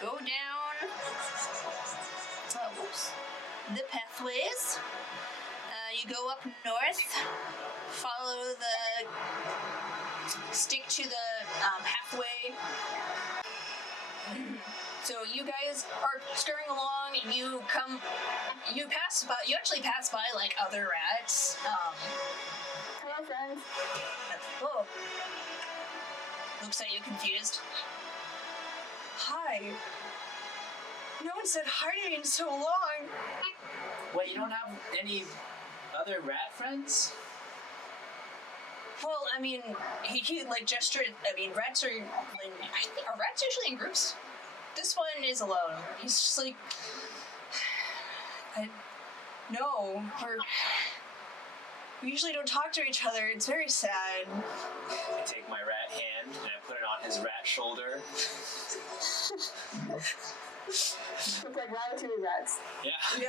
go down the pathways. You go up north, follow stick to the halfway. So you guys are scurrying along, and you actually pass by like other rats. Hello, friends. Oh. Looks like you're confused. Hi. No one said hi to me in so long. Wait, you don't have any other rat friends? Well, I mean, he like gestured. I mean, rats are rats usually in groups? This one is alone. He's just like, no, we usually don't talk to each other. It's very sad. I take my rat hand and I put it on his rat shoulder. It's like Ratatouille rats. Yeah. And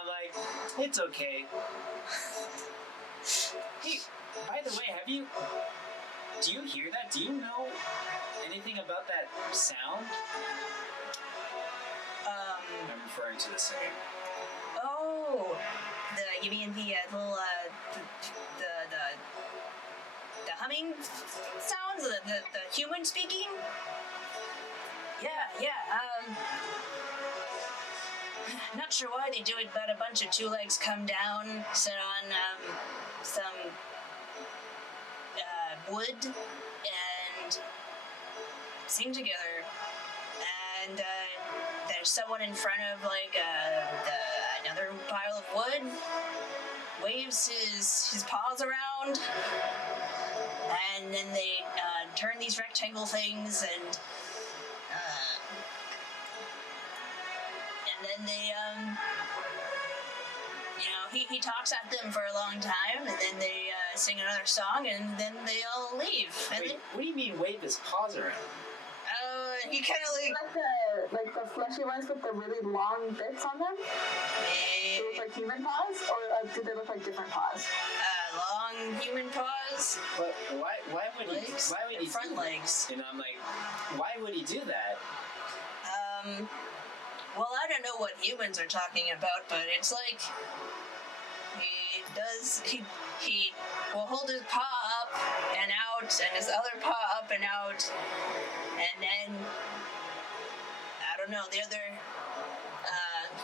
I'm like, it's okay. Hey, by the way, do you hear that? Do you know anything about that sound? I'm referring to the singing. Oh, you mean the little the humming sounds, the human speaking? Yeah. Not sure why they do it, but a bunch of two legs come down, sit on some wood, and sing together. And there's someone in front of like another pile of wood, waves his paws around, and then they turn these rectangle things, and then they he talks at them for a long time, and then they sing another song, and then they all leave. And wait, what do you mean wave his paws around? He kind of like the fleshy ones with the really long bits on them? They look like human paws, or do they look like different paws? Long human paws. But why would he front legs? And I'm like, why would he do that? Well, I don't know what humans are talking about, but it's like he will hold his paw up and out, and his other paw up and out, and then I don't know, the other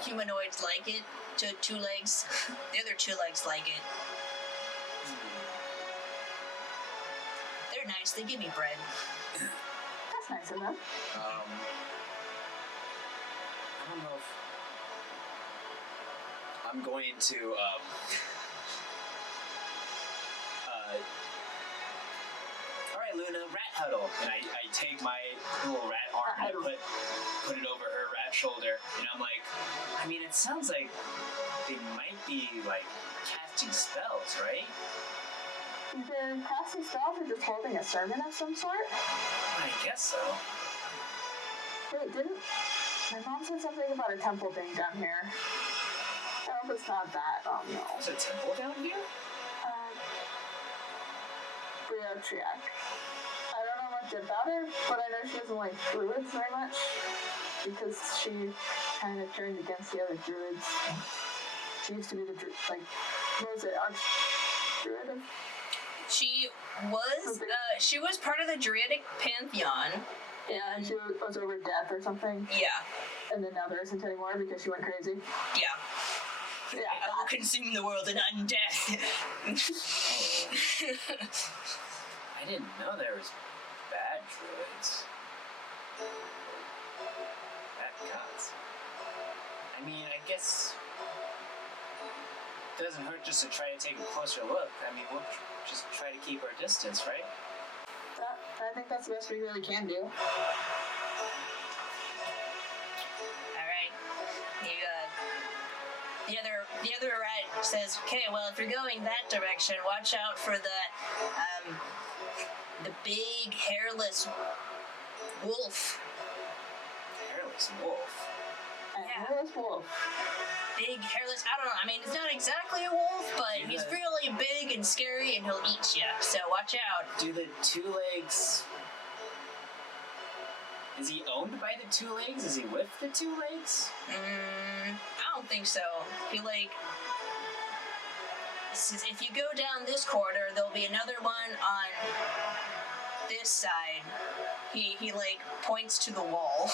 humanoids like it. Two legs. The other two legs like it. They're nice. They give me bread. That's nice of them. I don't know if I'm going to alright, Luna, rat huddle. And I take my little rat arm and I put it over her rat shoulder, and I'm like, I mean, it sounds like they might be like casting spells, right? They're casting spells or just holding a sermon of some sort? I guess so. Wait, my mom said something about a temple thing down here. I hope it's not that. Oh no. There's a temple down here? Briotriac. I don't know much about her, but I know she doesn't like druids very much, because she kind of turned against the other druids. She used to be what was it, arch-druid? She was part of the druidic pantheon. Yeah, and she was over death or something. Yeah. And then now there isn't anymore because she went crazy. Yeah. I will consume the world in undeath. I didn't know there was bad druids. Bad gods. I mean, I guess it doesn't hurt just to try to take a closer look. I mean, we'll just try to keep our distance, right? I think that's the best we really can do. Alright. The other rat says, okay, well, if you're going that direction, watch out for the big hairless wolf. Hairless wolf? Yeah. Hairless wolf. Big, hairless, I don't know, I mean, it's not exactly a wolf, but he's really big and scary, and he'll eat you, so watch out. Do the two legs Is he owned by the two legs? Is he with the two legs? I don't think so. He says if you go down this corridor, there'll be another one on this side. He points to the wall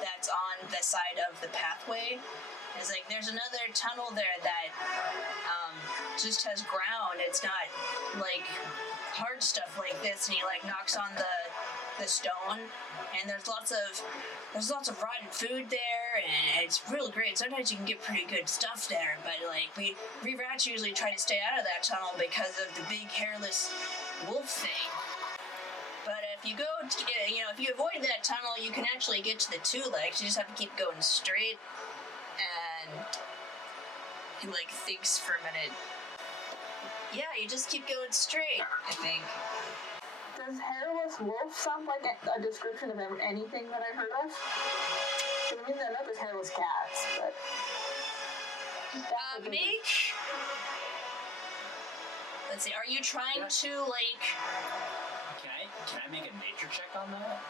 that's on the side of the pathway. It's like there's another tunnel there that just has ground. It's not like hard stuff like this. And he knocks on the stone, and there's lots of rotten food there, and it's really great. Sometimes you can get pretty good stuff there, but we rats usually try to stay out of that tunnel because of the big hairless wolf thing. But if you go, if you avoid that tunnel, you can actually get to the two legs. You just have to keep going straight. And he thinks for a minute. Yeah, you just keep going straight, I think. Does hairless wolf sound like a description of anything that I've heard of? I mean, I know there's hairless cats, but... Let's see, are you trying to, Can I make a nature check on that?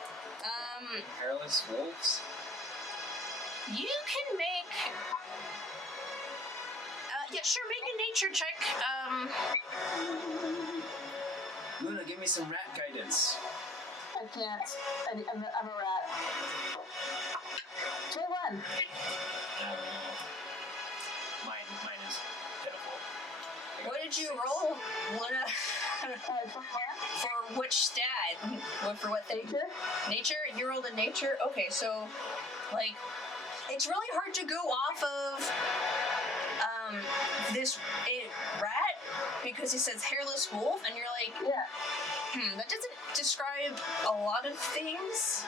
Hairless wolves? You can make... yeah, sure, make a nature check. Luna, give me some rat guidance. I can't. I'm a rat. 21. Mine is pitiful. What did you roll, Luna? For which stat? For what thing? Nature? Nature? You rolled a nature? Okay, so, it's really hard to go off of, this rat, because he says hairless wolf, and you're like, yeah. That doesn't describe a lot of things,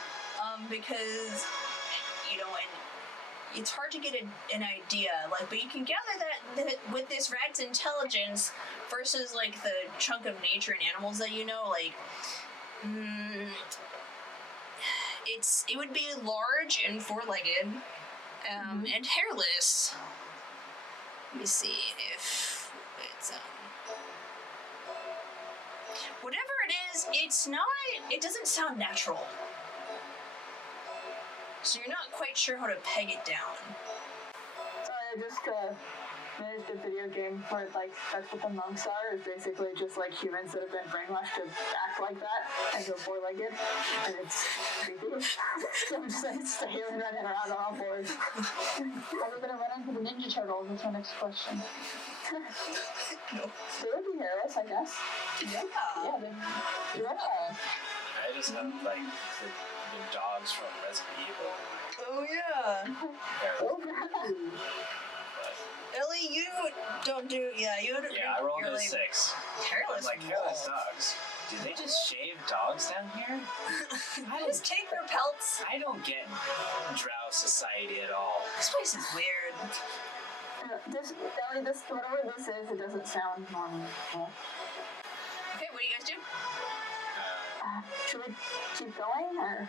because, and it's hard to get an idea, but you can gather that with this rat's intelligence versus, the chunk of nature and animals that it would be large and four-legged, and hairless. Let me see if it's, whatever it is, it doesn't sound natural. So you're not quite sure how to peg it down. Sorry, I just managed a video game where that's what the monks are, is basically just humans that have been brainwashed to act like that and go four-legged, and it's creepy. So I'm just the alien running around on all fours. Are we gonna run into the Ninja Turtles? That's my next question. No. They would be hairless, I guess. Yeah. Yeah. I just have the dogs from Resident Evil. Oh yeah. Ellie, you don't do. Yeah, you. Yeah, I rolled a 6. Hairless. Hairless dogs. Do they just shave dogs down here? Just take their pelts. I don't get drow society at all. This place is weird. Ellie, whatever this is, it doesn't sound normal. Okay, what do you guys do? Should we keep going, or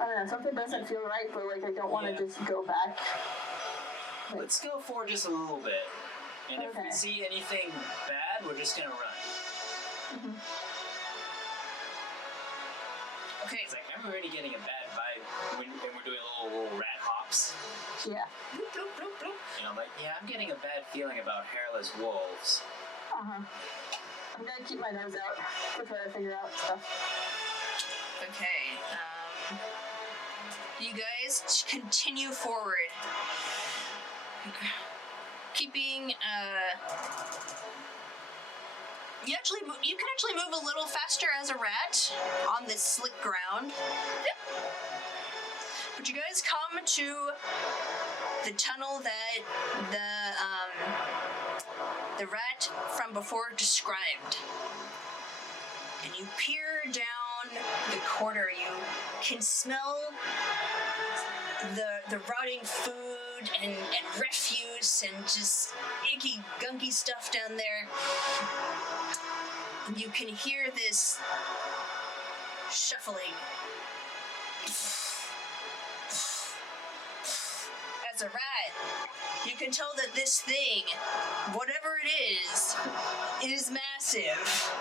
I don't know? Something doesn't feel right, but I don't want to just go back. Let's go forward just a little bit, and if we see anything bad, we're just gonna run. Mm-hmm. Okay, it's I'm already getting a bad vibe when we're doing little rat hops. Yeah. Bloop, bloop, bloop, bloop. I'm getting a bad feeling about hairless wolves. I'm gonna keep my nose out to try to figure out stuff. Okay, you guys continue forward. Keeping, you can actually move a little faster as a rat on this slick ground. Yep. But you guys come to the tunnel that the rat from before described. And you peer down the corridor. You can smell the rotting food and refuse and just icky, gunky stuff down there. You can hear this shuffling. As a rat, you can tell that this thing, whatever it is massive,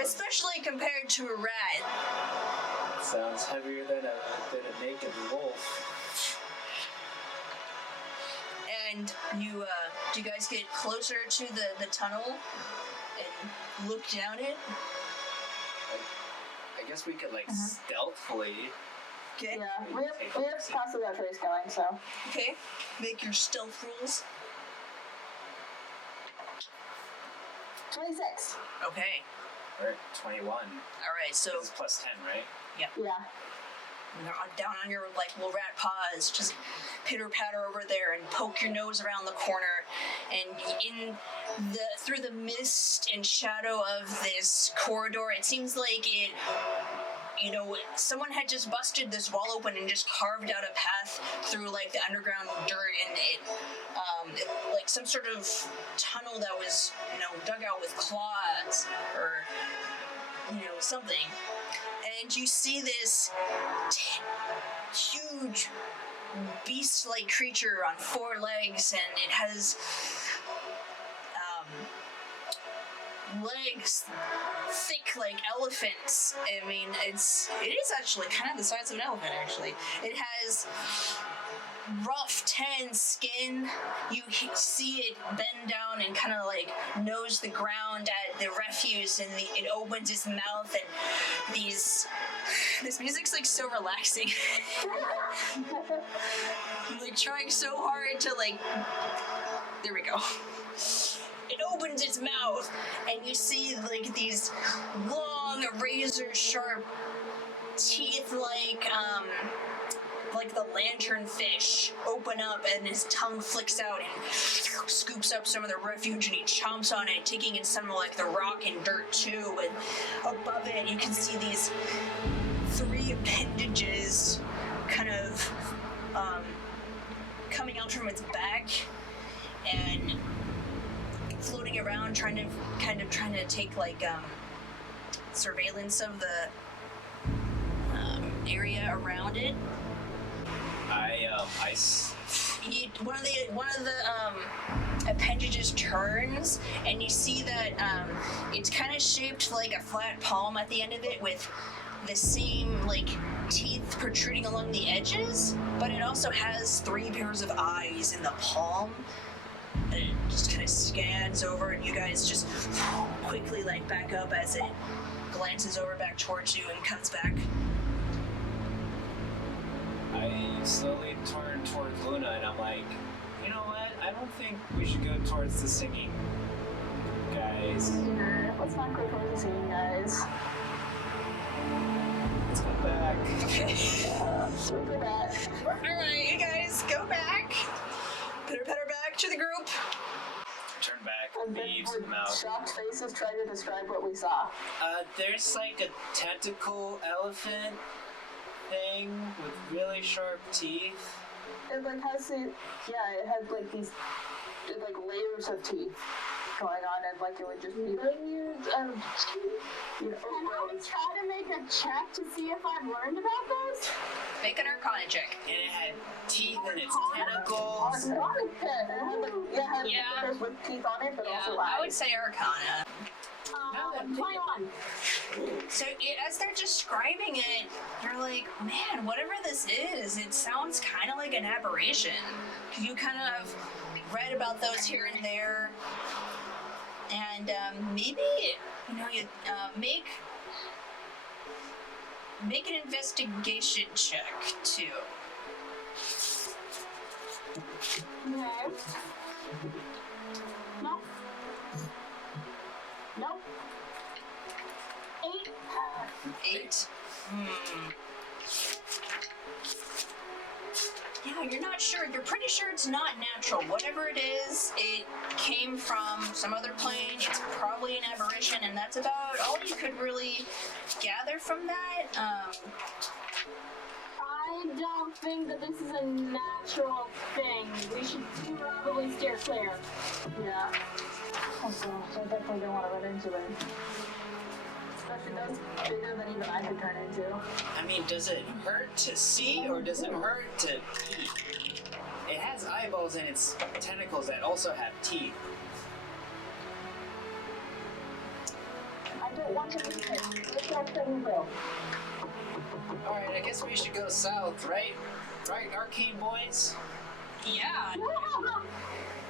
especially compared to a rat. Sounds heavier than a naked wolf. And you do you guys get closer to the tunnel and look down it? I guess we could like stealthily. Okay. Yeah, we have passive that trace going, so. Okay. Make your stealth rolls. 26. Okay. We're at 21. All right. So This is plus 10, right? Yeah. down on your like little rat paws, just pitter patter over there and poke your nose around the corner, and through the mist and shadow of this corridor, it seems like someone had just busted this wall open and just carved out a path through like the underground dirt, and it like some sort of tunnel that was dug out with claws or something. And you see this huge beast-like creature on 4 legs, and it has legs thick like elephants. I mean, it is actually kind of the size of an elephant, actually. It has rough tan skin. You see it bend down and kind of like nose the ground at the refuse, and it opens its mouth, and this music's like so relaxing. I'm like trying so hard to like, there we go. It opens its mouth, and you see like these long razor sharp teeth like the lantern fish open up, and his tongue flicks out and scoops up some of the refuge, and he chomps on it, taking in some of like the rock and dirt too. And above it you can see these 3 appendages kind of coming out from its back and floating around, trying to take like surveillance of the area around it. One of the appendages turns, and you see that it's kind of shaped like a flat palm at the end of it, with the same like teeth protruding along the edges, but it also has 3 pairs of eyes in the palm. And it just kind of scans over, and you guys just quickly like back up as it glances over back towards you and comes back. I slowly turn towards Luna, and I'm like, you know what? I don't think we should go towards the singing guys. Yeah, let's not go towards the singing guys. Let's go back. Okay. Let's go back. Alright, you guys go back. Pitter patter back to the group. Turn back, And then leaves the with mouth. shocked faces, try to describe what we saw. There's like a tentacle elephant thing with really sharp teeth. It like has it had like these like layers of teeth going on, and like it would just be layers of teeth. Can I try to make a check to see if I've learned about this? Make an Arcana check. And it had teeth in its tentacles. It had Yeah. layers with teeth on it, but also I eyes. would say Arcana. 21. So as they're describing it, you're like, man, whatever this is, it sounds kind of like an aberration. You kind of read about those here and there, and maybe you make an investigation check too. Okay. Nope. Nope. 8. 8. Yeah, you're not sure. You're pretty sure it's not natural. Whatever it is, it came from some other plane. It's probably an aberration, and that's about all you could really gather from that. I don't think that this is a natural thing. We should probably steer clear. Yeah. Also, I definitely don't want to run into it. Especially those bigger than even I could turn into. I mean, does it hurt to see or does it hurt to eat? It has eyeballs in its tentacles that also have teeth. I don't want to eat it. Let's not let me go. I guess we should go south, right? Right, Arcane Boys? Yeah.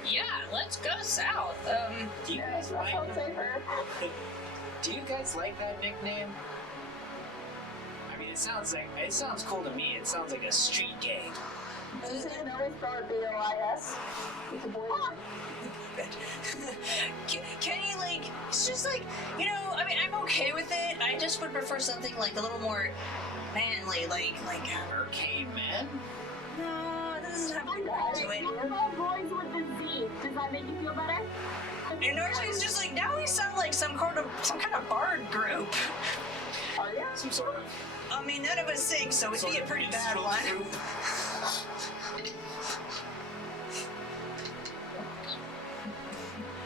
Yeah, let's go south. Do you guys That like sounds safer. Do you guys like that nickname? I mean, it sounds cool to me. It sounds like a street gang. So you know we spell it B-O-I-S? It's a boy. Can you, like, it's just like, you know, I mean, I'm okay with it. I just would prefer something, like, a little more manly, like, Arcane Men? no, it doesn't have to be to it. What about boys with the Z? Does that make you feel better? And actually, it's just like, now we sound like some kind of bard group. Are you? Some sort of... I mean, none of us sing, so it'd be a pretty bad one.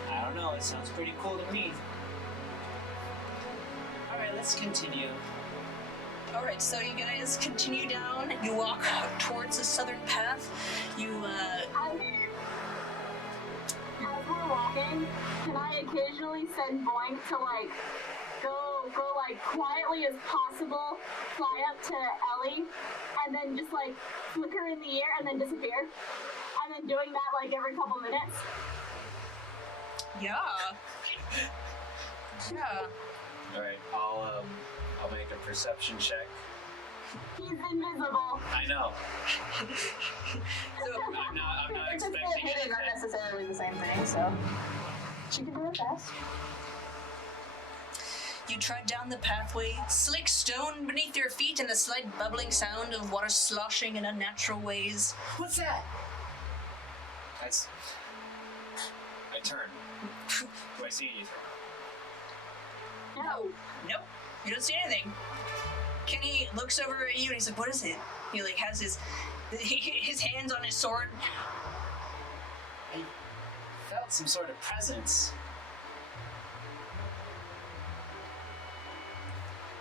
I don't know, it sounds pretty cool to me. Alright, let's continue. Alright, so you guys continue down. You walk towards the southern path. You, As we're walking, can I occasionally send Boink to like go like quietly as possible, fly up to Ellie, and then just like flicker in the air and then disappear? And then doing that like every couple minutes. yeah. Yeah. Alright, I'll make a perception check. He's invisible. I know. So, I'm not It's a expecting fair hit, anything. not necessarily the same thing, so. She can do it fast. you tread down the pathway, slick stone beneath your feet and the slight bubbling sound of water sloshing in unnatural ways. What's that? I turn. Do I see anything? No. Nope, you don't see anything. Kenny looks over at you and he's like, what is it? He like has his hands on his sword. I felt some sort of presence.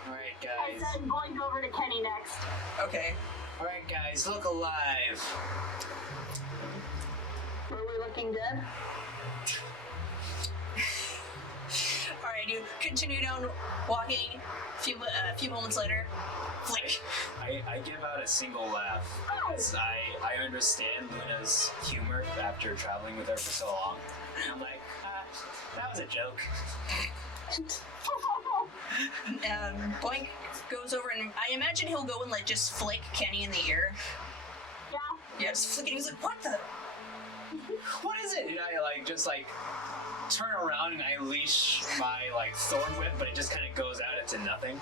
Alright, I guys. send Boink over to Kenny next. Okay. Alright, guys, look alive. Were we looking dead? Alright, you continue down walking. A few moments later, flick. I give out a single laugh because I understand Luna's humor after traveling with her for so long. And I'm like, that was a joke. Boink goes over and I imagine he'll go and like just flick Kenny in the ear. Yeah. Yeah, just flick it. He's like, what the? What is it? And I just turn around and I leash my thorn whip, but it just kind of goes out into nothing.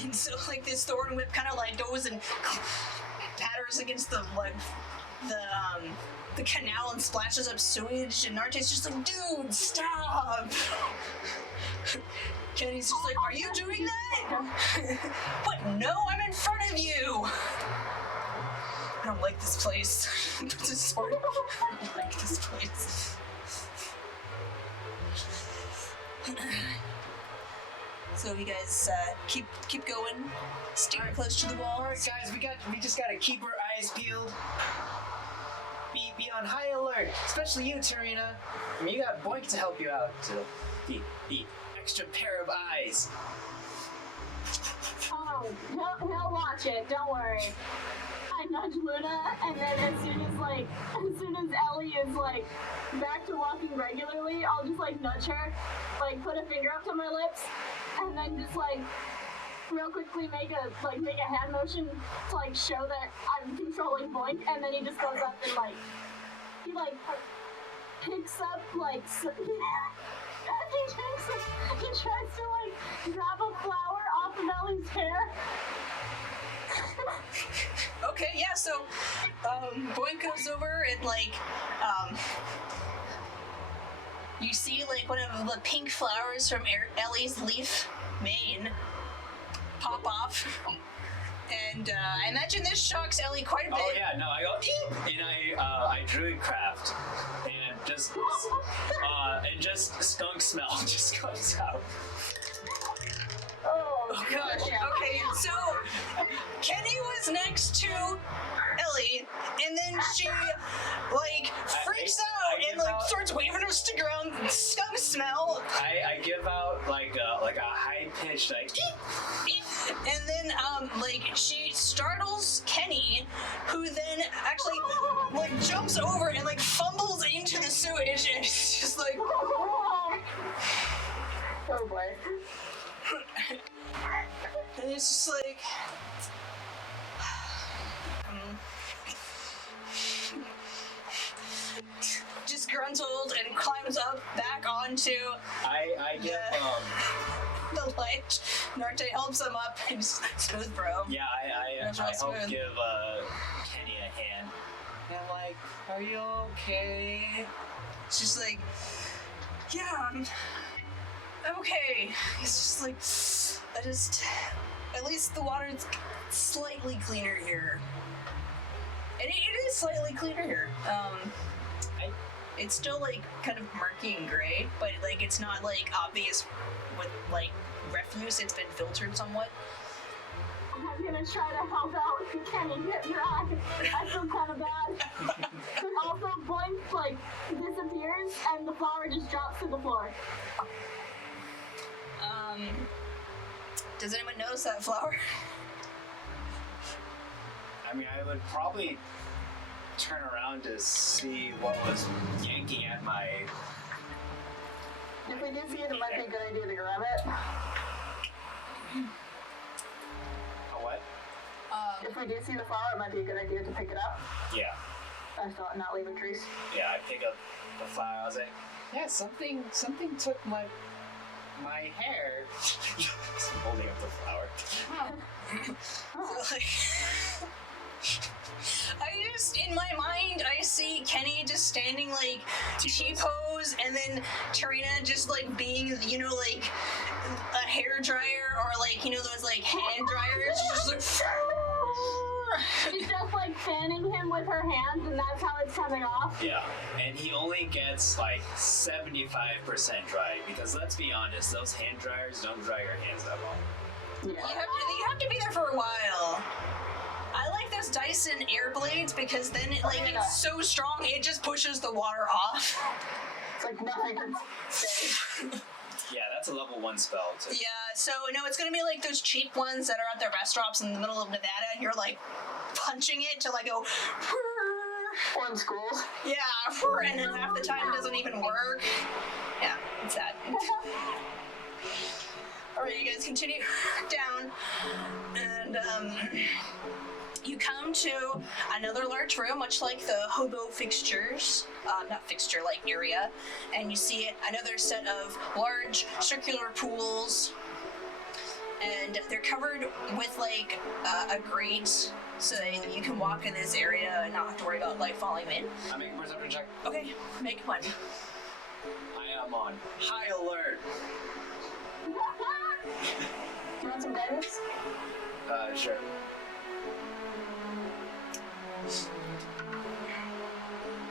And so like this thorn whip kind of like goes and patters against the canal and splashes up sewage, and Narte's just like, dude, stop! Kenny's just like, are you doing that? But no, I'm in front of you! I don't like this place. Puts his sword. I don't like this place. So you guys keep going, steer close to the wall. Alright guys, we just gotta keep our eyes peeled. Be on high alert, especially you, Tarina. I mean, you got Boink to help you out, so be extra pair of eyes. Oh, he'll watch it. Don't worry. I nudge Luna, and then as soon as Ellie is back to walking regularly, I'll just nudge her, put a finger up to my lips, and then just real quickly make a hand motion to show that I'm controlling Boink, and then he just goes up and he picks up he tries to grab a flower off of Ellie's hair. Okay, yeah, so Boink goes over and you see one of the pink flowers from Ellie's leaf mane pop off. And I imagine this shocks Ellie quite a bit. Oh yeah, no, I go eep, and I druidcraft, and just skunk smell just comes out. Oh gosh, okay, so Kenny was next to Ellie, and then she freaks out and starts waving her stick around, skunk smell. I give out a high pitched eep, then, she startles Kenny, who then actually, jumps over and, fumbles into the sewage, and it's just like... Oh boy. And it's just like... disgruntled and climbs up back onto I give the ledge. Narte helps him up and just smooth bro. yeah, I That's really help smooth. give Kenny a hand. And I'm like, are you okay? It's just like, yeah, I'm okay. It's just like, at least the water's slightly cleaner here. And it is slightly cleaner here. It's still kind of murky and gray, but it's not obvious with refuse. It's been filtered somewhat. I'm gonna try to help out with Kenny get dry. I feel kind of bad. Also, Boink disappears and the flower just drops to the floor. Does anyone notice that flower? I mean, I would probably turn around to see what was yanking at my... If we do see it, it might be a good idea to grab it. A what? If we do see the flower, it might be a good idea to pick it up. Yeah. I thought not leave a trace. Yeah, I pick up the flower. I was like, yeah, something took my hair. Just holding up the flower. So, I just, in my mind, I see Kenny just standing T-pose, and then Tarina just being, a hair dryer, or those hand dryers, just She's just fanning him with her hands, and that's how it's coming off. Yeah, and he only gets 75% dry, because let's be honest, those hand dryers don't dry your hands that well. Yeah. you have to be there for a while. I like those Dyson air blades because then it's so strong it just pushes the water off. It's like nothing can stay. Yeah, that's a level 1 spell too. Yeah, so no, it's gonna be those cheap ones that are at the restaurants in the middle of Nevada, and you're punching it to go. Or in schools. Yeah, and then half the time it doesn't even work. Yeah, it's that. Alright, you guys continue down, and you come to another large room, much like the hobo fixtures, area, and you see another set of large circular pools, and they're covered with a grate so that you can walk in this area and not have to worry about falling in. I make a perception check. Okay, make one. I am on high alert. Do you want some guidance? Sure.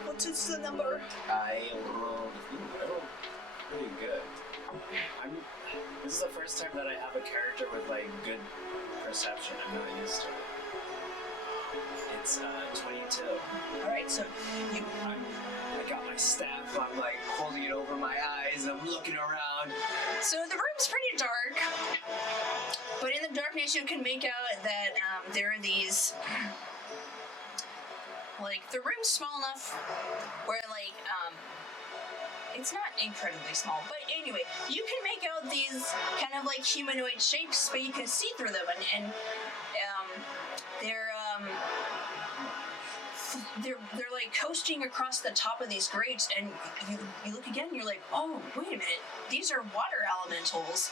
What is the number? I rolled pretty good. This is the first time that I have a character with good perception. I'm not used to it. It's 22. Alright, so I got my staff, I'm holding it over my eyes, I'm looking around. So the room's pretty dark, but in the darkness you can make out that there are these, the room's small enough where it's not incredibly small, but anyway, you can make out these kind of humanoid shapes, but you can see through them, and they're coasting across the top of these grates, and you look again and you're like, oh, wait a minute, these are water elementals,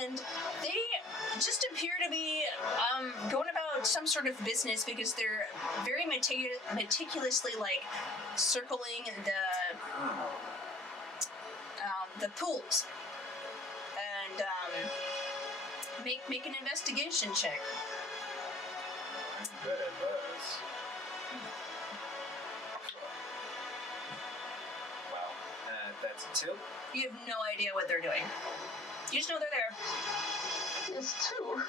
and they just appear to be going about some sort of business because they're very meticulously circling the pools, and make an investigation check. I'm good at those. Wow. That's a 2? You have no idea what they're doing. You just know they're there. There's 2.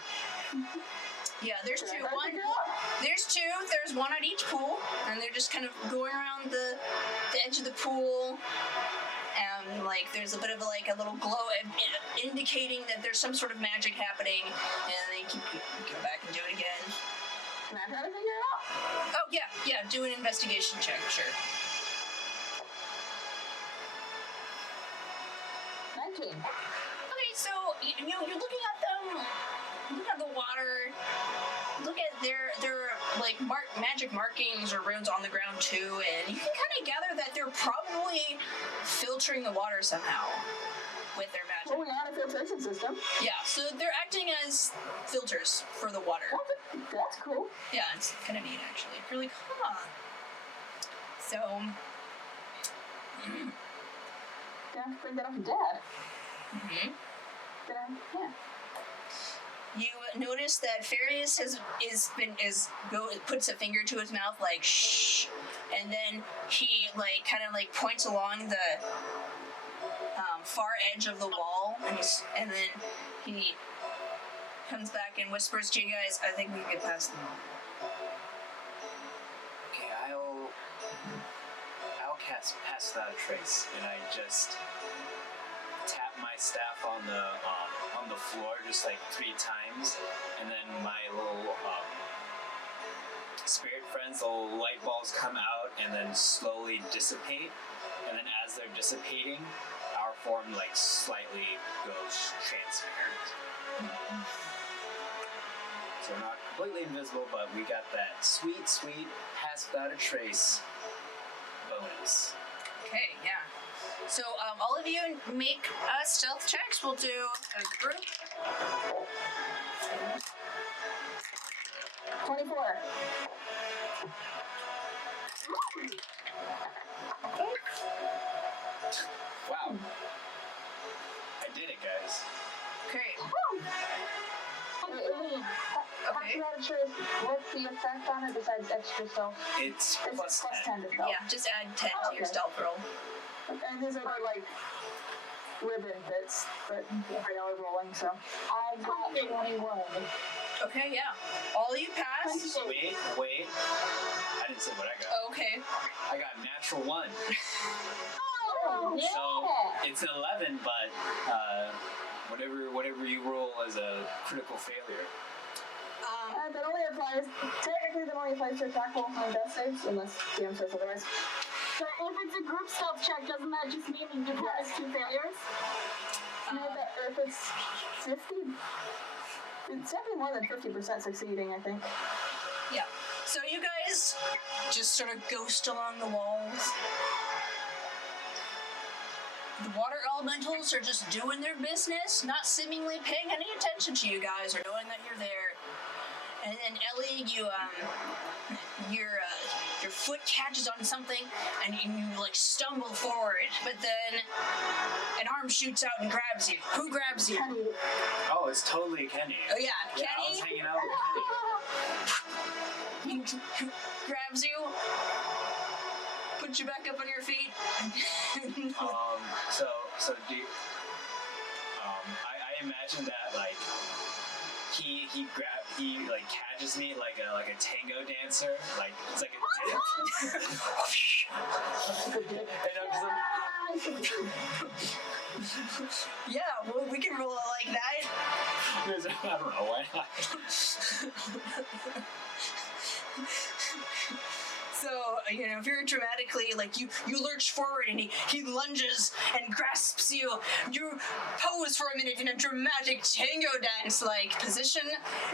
Yeah, there's two. There's two. There's one at each pool, and they're just kind of going around the edge of the pool. and like there's a bit of like a little glow indicating that there's some sort of magic happening, and they keep go back and do it again. Can I try to figure it out? Oh yeah, do an investigation check, sure. 19. Okay, so you're looking at them, look at the water, look at their like magic markings or runes on the ground too, and you can kind of gather that they're probably filtering the water somehow with their magic. Well, we had a filtration system. Yeah, so they're acting as filters for the water. That's cool. Yeah, it's kind of neat actually. You're like, huh. So. Gonna have to bring that up to Dad. Mm-hmm. Yeah. You notice that Farius puts a finger to his mouth like shh, and then he like kind of like points along the far edge of the wall, and then he comes back and whispers to you guys, "I think we can get past them." Okay, I'll cast Pass Without a Trace, and I just tap my staff on the floor just like 3 times, and then my little spirit friends, the little light balls come out and then slowly dissipate, and then as they're dissipating, our form like slightly goes transparent. So we're not completely invisible, but we got that sweet Pass Without a Trace bonus. Okay, yeah. So all of you make stealth checks. We'll do a group. 24. Wow. I did it, guys. Okay. Okay. I'm not sure what's the effect on it besides extra stealth. It's plus 10 to stealth. Yeah, just add 10 to your stealth roll. And these are like ribbon bits, but y'all are rolling, so I got 21. Okay, yeah. All you pass. Wait. I didn't say what I got. Okay. I got natural 1. Oh, yeah. So it's 11, but whatever you roll as a critical failure. That only applies, technically that only applies to attack rolls on death saves, unless DM says otherwise. So if it's a group stealth check, doesn't that just mean you pass 2 failures? No, but if it's 50, it's definitely more than 50% succeeding, I think. Yeah. So you guys just sort of ghost along the walls. The water elementals are just doing their business, not seemingly paying any attention to you guys or knowing that you're there. And then Ellie, your foot catches on something, and you like stumble forward. But then an arm shoots out and grabs you. Who grabs you? Oh, it's totally Kenny. Oh yeah, I was Kenny. hanging out with Kenny. Grabs you, puts you back up on your feet. So do you, I imagine that like he like catches me like a tango dancer, like it's like a and I'm just like Yeah, well, we can roll it like that. I don't know why not. So, very dramatically, like, you lurch forward and he lunges and grasps you. You pose for a minute in a dramatic tango dance-like position,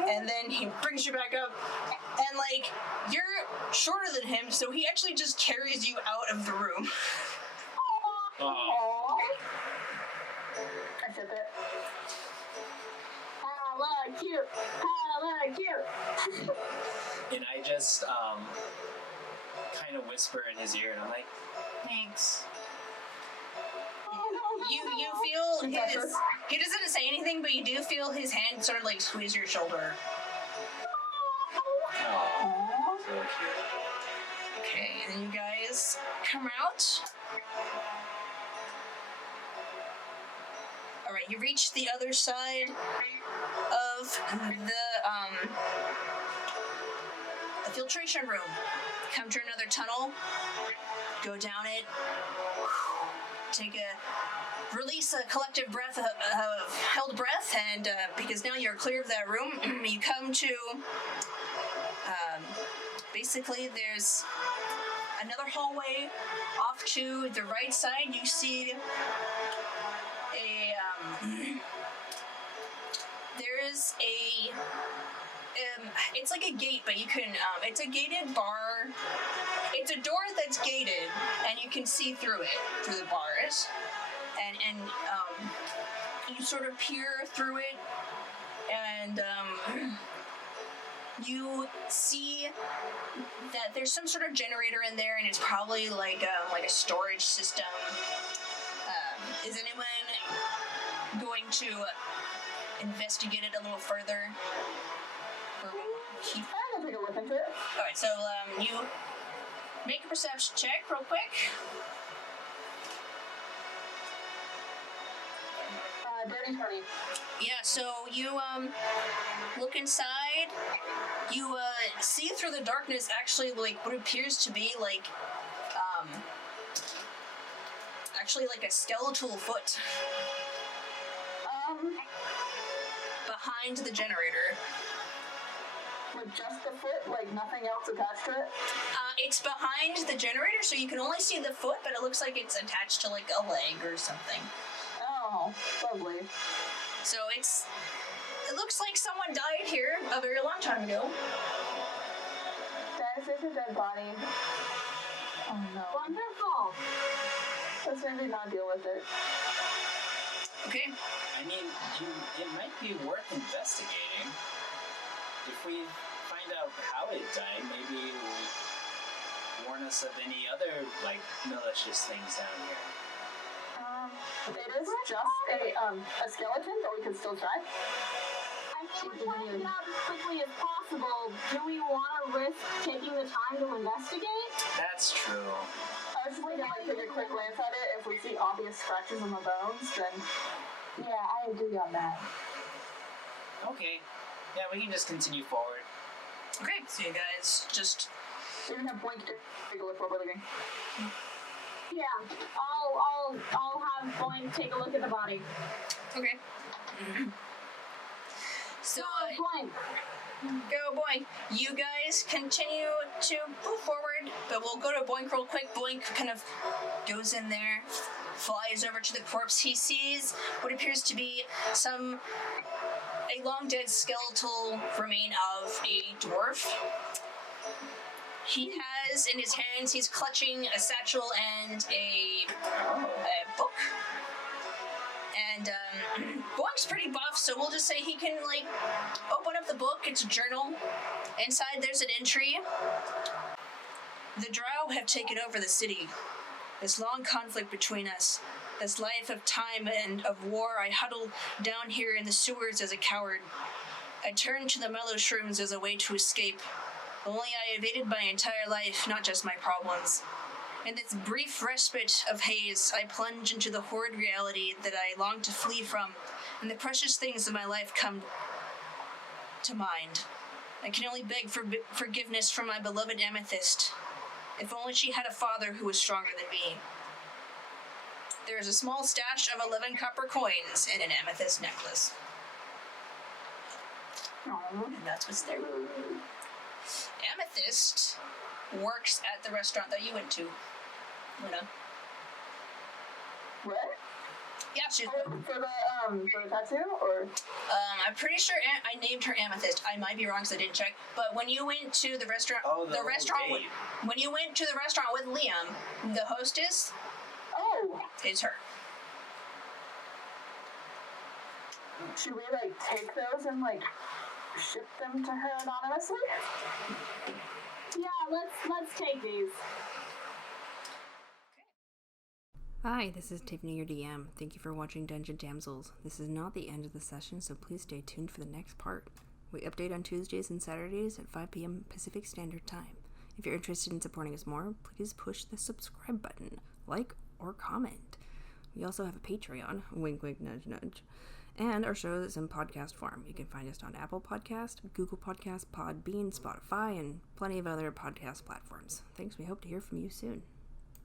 and then he brings you back up. And, like, you're shorter than him, so he actually just carries you out of the room. Aww. I said that. Hella cute. And I just kind of whisper in his ear, and I'm like, thanks. You feel his... He doesn't say anything, but you do feel his hand sort of, like, squeeze your shoulder. Aww. So cute. Okay, and you guys come out. Alright, you reach the other side of the filtration room. Come to another tunnel, go down it. take a release a collective breath of held breath, and because now you're clear of that room, you come to basically there's another hallway off to the right side. You see there is a it's like a gate, but you can it's a gated bar. It's a door that's gated, and you can see through it, through the bars, and you sort of peer through it, and you see that there's some sort of generator in there, and it's probably like a storage system. Is anyone going to investigate it a little further? Or keep? I'm gonna take a look into it. All right, so you make a perception check real quick. Dirty 20. Yeah, so you look inside. You see through the darkness actually like what appears to be like actually like a skeletal foot behind the generator. With just the foot, like nothing else attached to it? It's behind the generator, so you can only see the foot, but it looks like it's attached to like a leg or something. Oh, lovely. So it looks like someone died here a very long time ago. That is a dead body. Oh no. Wonderful. Let's maybe not deal with it. Okay. I mean, it might be worth investigating. If we find out how it died, maybe it will warn us of any other, like, malicious things down here. It is just a skeleton, but we can still try. I think we're trying to get out as quickly as possible. Do we want to risk taking the time to investigate? That's true. I was just gonna take a quick glance at it. If we see obvious scratches on the bones, then yeah, I agree on that. Okay. Yeah, we can just continue forward. Okay, so you guys just... We're gonna have Boink take a look while we're looking. Yeah, I'll have Boink take a look at the body. Okay. So, Boink. go Boink. You guys continue to move forward, but we'll go to Boink real quick. Boink kind of goes in there, flies over to the corpse. He sees what appears to be a long dead skeletal remain of a dwarf. He has in his hands, he's clutching a satchel and a book. And Boink's pretty buff, so we'll just say he can, like, open up the book. It's a journal. Inside there's an entry. The Drow have taken over the city. This long conflict between us. This life of time and of war, I huddled down here in the sewers as a coward. I turned to the mellow shrooms as a way to escape. Only I evaded my entire life, not just my problems. In this brief respite of haze, I plunge into the horrid reality that I long to flee from, and the precious things of my life come to mind. I can only beg for forgiveness from my beloved Amethyst. If only she had a father who was stronger than me. There is a small stash of 11 copper coins and an amethyst necklace. And that's what's there. Amethyst works at the restaurant that you went to. Luna. What? Yeah, she's... For the tattoo, or? I'm pretty sure I named her Amethyst. I might be wrong because I didn't check. But when you went to the restaurant... the restaurant... When you went to the restaurant with Liam, the hostess... Oh! Is her. Should we, like, take those and, like, ship them to her anonymously? Yeah, let's take these. Hi, this is Tiffany, your DM. Thank you for watching Dungeon Damsels. This is not the end of the session, so please stay tuned for the next part. We update on Tuesdays and Saturdays at 5 p.m. Pacific Standard Time. If you're interested in supporting us more, please push the subscribe button, like, or comment. We also have a Patreon, wink wink nudge nudge, and our show is in podcast form. You can find us on Apple Podcast, Google Podcast, Podbean, Spotify, and plenty of other podcast platforms. Thanks, we hope to hear from you soon.